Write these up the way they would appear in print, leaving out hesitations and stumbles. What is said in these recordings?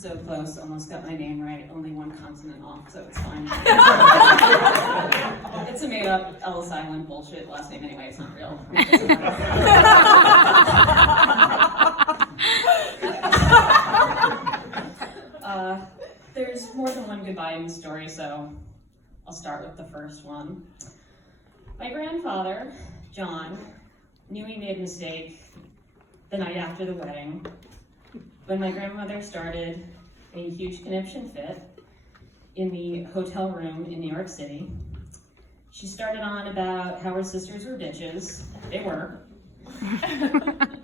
So close, almost got my name right, only one consonant off, so it's fine. It's a made-up Ellis Island bullshit last name anyway, it's not real. There's more than one goodbye in the story, so I'll start with the first one. My grandfather, John, knew he made a mistake the night after the wedding when my grandmother started a huge conniption fit in the hotel room in New York City. She started on about how her sisters were bitches. They were.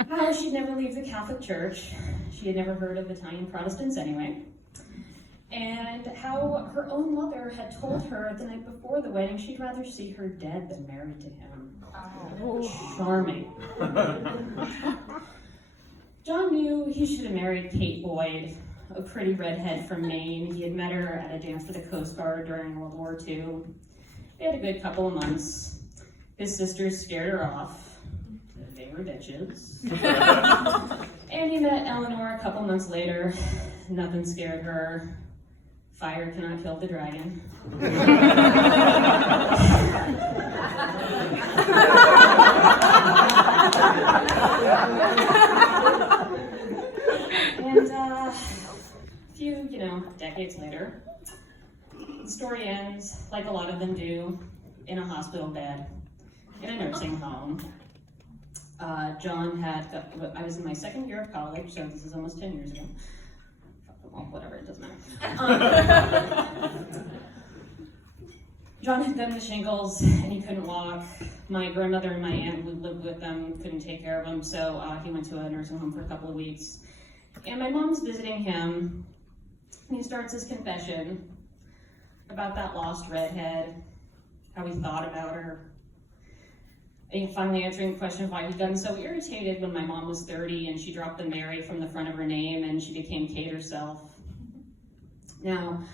How she'd never leave the Catholic Church. She had never heard of Italian Protestants anyway. And how her own mother had told her the night before the wedding she'd rather see her dead than married to him. Oh. Charming. John knew he should have married Kate Boyd, a pretty redhead from Maine. He had met her at a dance for the Coast Guard during World War II. They had a good couple of months. His sisters scared her off. They were bitches. And he met Eleanor a couple months later. Nothing scared her. Fire cannot kill the dragon. And a few, decades later, the story ends, like a lot of them do, in a hospital bed, in a nursing home. John I was in my second year of college, so this is almost 10 years ago. Well, whatever, it doesn't matter. John had gotten the shingles and he couldn't walk. My grandmother and my aunt who lived with them couldn't take care of him, so he went to a nursing home for a couple of weeks. And my mom's visiting him, and he starts his confession about that lost redhead, how he thought about her. And finally answering the question of why he'd gotten so irritated when my mom was 30 and she dropped the Mary from the front of her name and she became Kate herself. Now,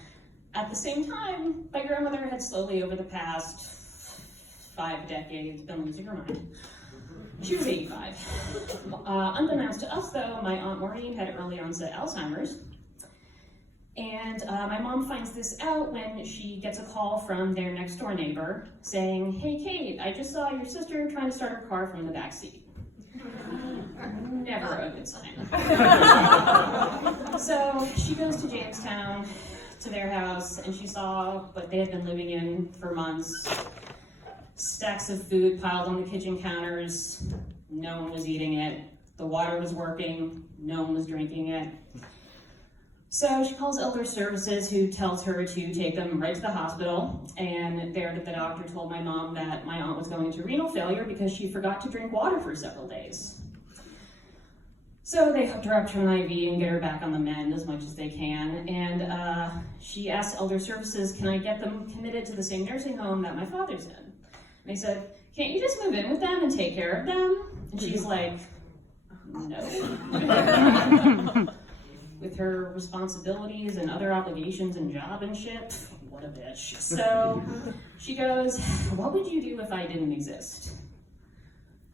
at the same time, my grandmother had slowly over the past 5 decades been losing her mind. She was 85. Unbeknownst to us though, my Aunt Maureen had early onset Alzheimer's. And my mom finds this out when she gets a call from their next door neighbor saying, "Hey Kate, I just saw your sister trying to start her car from the back seat." Never a good sign. So she goes to Jamestown, to their house, and she saw what they had been living in for months. Stacks of food piled on the kitchen counters. No one was eating it. The water was working. No one was drinking it. So she calls Elder Services, who tells her to take them right to the hospital. And there the doctor told my mom that my aunt was going into renal failure because she forgot to drink water for several days. So they hooked her up to an IV and get her back on the mend as much as they can. And she asked Elder Services, "Can I get them committed to the same nursing home that my father's in?" And they said, "Can't you just move in with them and take care of them?" And she's like, "No." With her responsibilities and other obligations and job and shit, what a bitch. So she goes, "What would you do if I didn't exist?"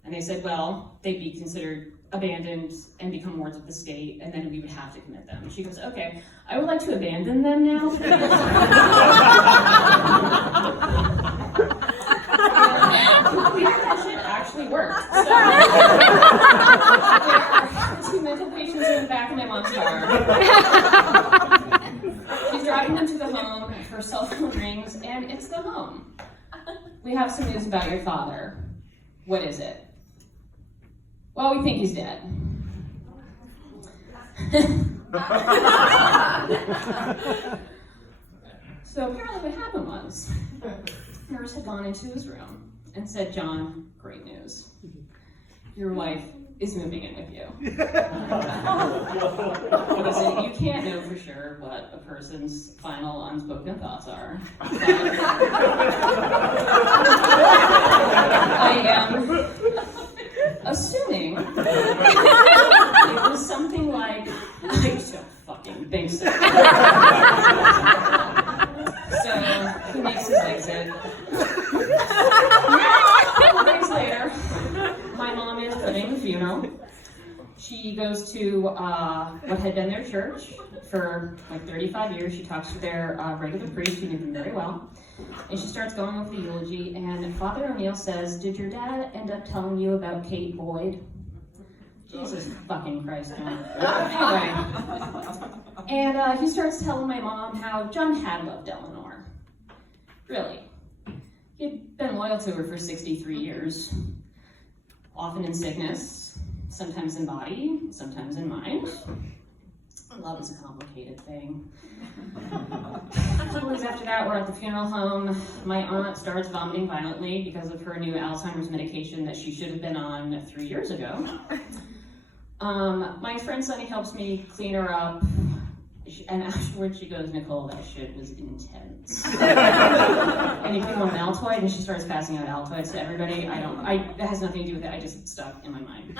And they said, "Well, they'd be considered abandoned and become wards of the state, and then we would have to commit them." And she goes, "Okay, I would like to abandon them now." That shit actually worked. So there are 2 mental patients in the back of my mom's car. She's driving them to the home, her cell phone rings, and it's the home. "We have some news about your father." "What is it?" "Well, we think he's dead." So apparently what happened was, nurse had gone into his room and said, "John, great news. Your wife is moving in with you." Listen, you can't know for sure what a person's final unspoken thoughts are. But I am assuming it was something like, "I don't fucking think so." So he makes his exit. A couple days later, my mom is putting the funeral. She goes to what had been their church for like 35 years. She talks to their regular priest, who knew them very well. And she starts going over the eulogy, and Father O'Neill says, "Did your dad end up telling you about Kate Boyd?" Jesus fucking Christ, John. Anyway. And he starts telling my mom how John had loved Eleanor. Really. He'd been loyal to her for 63 years. Often in sickness, sometimes in body, sometimes in mind. Love is a complicated thing. A couple weeks after that, we're at the funeral home. My aunt starts vomiting violently because of her new Alzheimer's medication that she should have been on 3 years ago. My friend Sunny helps me clean her up. And afterwards she goes, "Nicole, that shit was intense." And you put her on an Altoid and she starts passing out Altoids to everybody. That has nothing to do with it, I just stuck in my mind.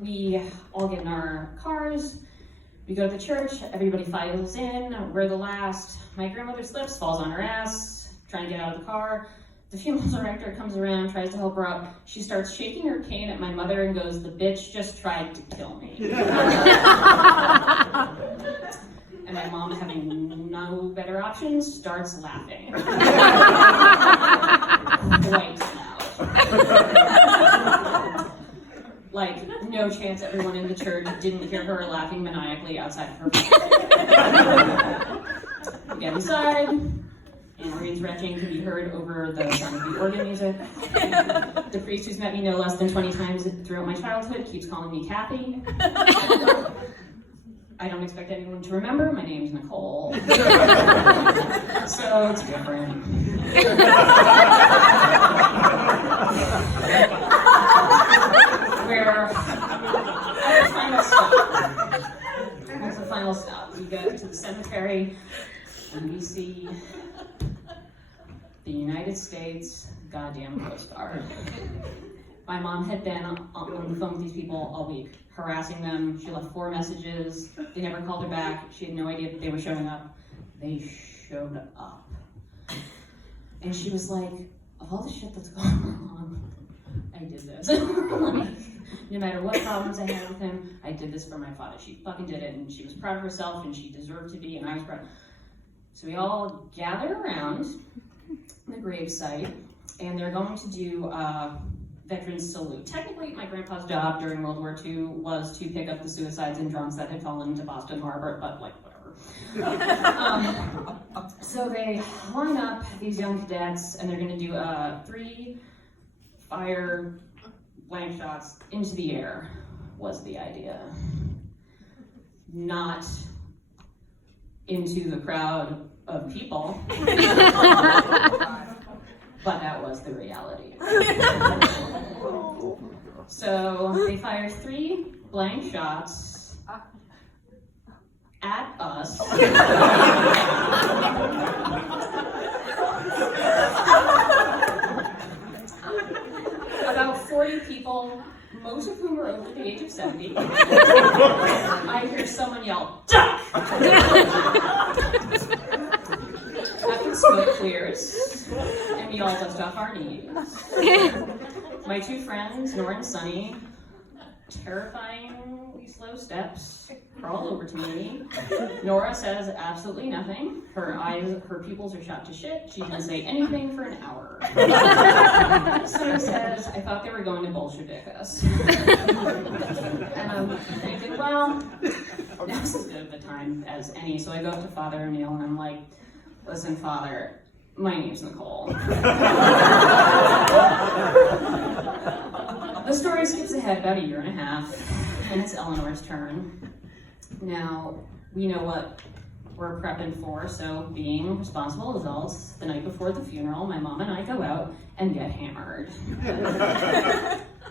We all get in our cars, we go to the church, everybody files in, we're the last. My grandmother slips, falls on her ass, trying to get out of the car. The funeral director comes around, tries to help her up. She starts shaking her cane at my mother and goes, "The bitch just tried to kill me." And my mom, having no better options, starts laughing. Quite loud. Like, no chance everyone in the church didn't hear her laughing maniacally outside of her room. We get inside. And Maureen's retching can be heard over the sound of the organ music. The priest, who's met me no less than 20 times throughout my childhood, keeps calling me Kathy. I don't expect anyone to remember. My name's Nicole. So it's different. Where at the final stop, we go to the cemetery and we see the United States goddamn Coast Guard. My mom had been on the phone with these people all week, harassing them. She left 4 messages. They never called her back. She had no idea that they were showing up. They showed up. And she was like, "Of all the shit that's going on, I did this." Like, no matter what problems I had with him, I did this for my father. She fucking did it, and she was proud of herself, and she deserved to be, and I was proud. So we all gather around the gravesite, and they're going to do a veterans salute. Technically, my grandpa's job during World War II was to pick up the suicides and drunks that had fallen into Boston Harbor, but like, whatever. So they line up these young cadets, and they're going to do 3 fire blank shots into the air, was the idea. Not into the crowd of people, but that was the reality. So they fire 3 blank shots at us. About 40 people, most of whom are over the age of 70. I hear someone yell, "Duck!" After smoke clears, and we all dust off our knees. My 2 friends, Nora and Sunny, terrifyingly slow steps, crawl over to me. Nora says absolutely nothing. Her pupils are shot to shit. She didn't say anything for an hour. Sunny says, "I thought they were going to Bolshevik us." And I'm thinking, well, now's as good of a time as any. So I go up to Father O'Neill and I'm like, "Listen, Father, my name's Nicole." The story skips ahead about 1.5 years, and it's Eleanor's turn. Now, we know what we're prepping for, so being responsible adults, the night before the funeral, my mom and I go out and get hammered.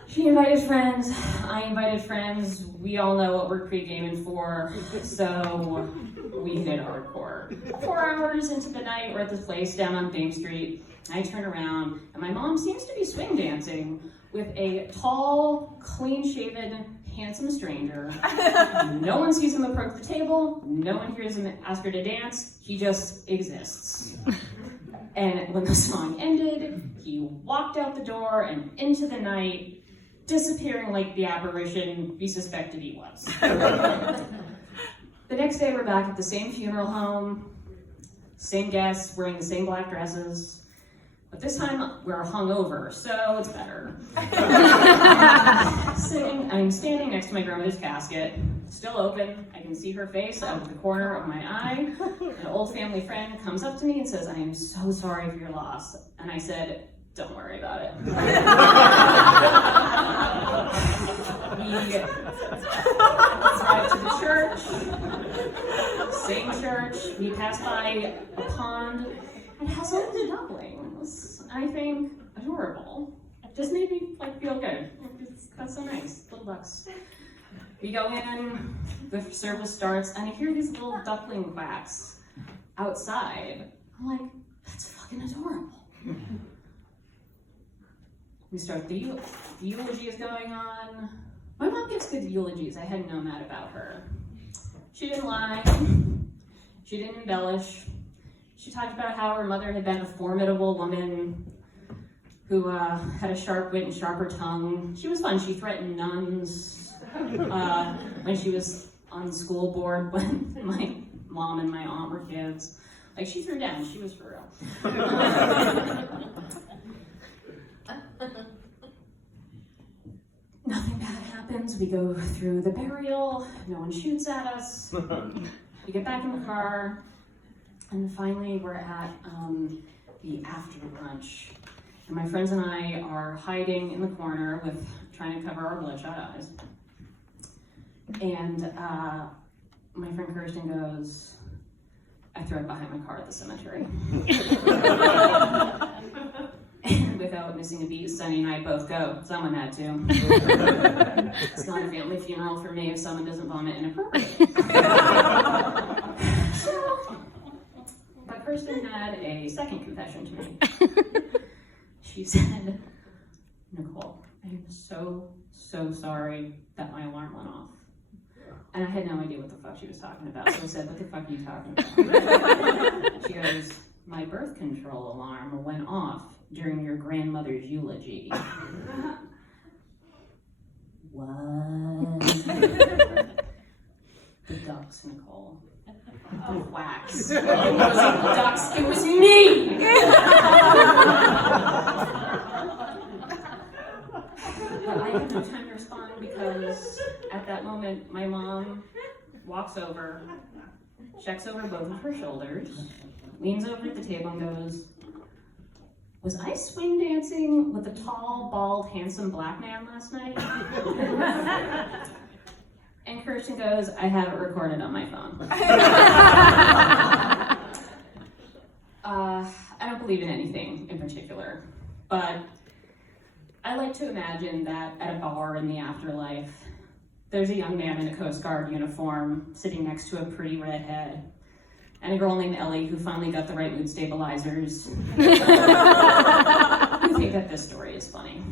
She invited friends, I invited friends, we all know what we're pre-gaming for, so we hit hardcore. 4 hours into the night, we're at this place down on Thames Street. I turn around, and my mom seems to be swing dancing with a tall, clean-shaven, handsome stranger. No one sees him approach the table, no one hears him ask her to dance, he just exists. And when the song ended, he walked out the door and into the night, disappearing like the apparition we suspected he was. The next day we're back at the same funeral home, same guests, wearing the same black dresses. But this time we're hungover, so it's better. I'm standing next to my grandmother's casket, still open. I can see her face out of the corner of my eye. An old family friend comes up to me and says, "I am so sorry for your loss." And I said, "Don't worry about it." We drive to the church, same church. We pass by a pond. It has all these ducklings. I think adorable. It just made me feel good. That's so nice, little ducks. We go in, the service starts, and I hear these little duckling quacks outside. I'm like, that's fucking adorable. We start, the eulogy is going on. My mom gives good eulogies. I hadn't known that about her. She didn't lie. She didn't embellish. She talked about how her mother had been a formidable woman who had a sharp wit and sharper tongue. She was fun. She threatened nuns when she was on the school board when my mom and my aunt were kids. Like, she threw down. She was for real. Nothing bad happens. We go through the burial. No one shoots at us. We get back in the car. And finally, we're at the after lunch. And my friends and I are hiding in the corner trying to cover our bloodshot eyes. And my friend Kirsten goes, "I threw it behind my car at the cemetery." And without missing a beat, Sunny and I both go, someone had to. It's not a family funeral for me if someone doesn't vomit inappropriately. But Kirsten had a second confession to me. She said, "Nicole, I am so sorry that my alarm went off." And I had no idea what the fuck she was talking about, so I said, "What the fuck are you talking about?" She goes, "My birth control alarm went off during your grandmother's eulogy." What? The ducks, Nicole. The wax. It wasn't the ducks, it was me! But I had no time to respond because at that moment, my mom walks over, checks over both of her shoulders, leans over at the table and goes, "Was I swing dancing with a tall, bald, handsome black man last night?" And Kirsten goes, "I have it recorded on my phone." I don't believe in anything in particular, but I like to imagine that at a bar in the afterlife, there's a young man in a Coast Guard uniform sitting next to a pretty redhead, and a girl named Ellie who finally got the right mood stabilizers. I think that this story is funny.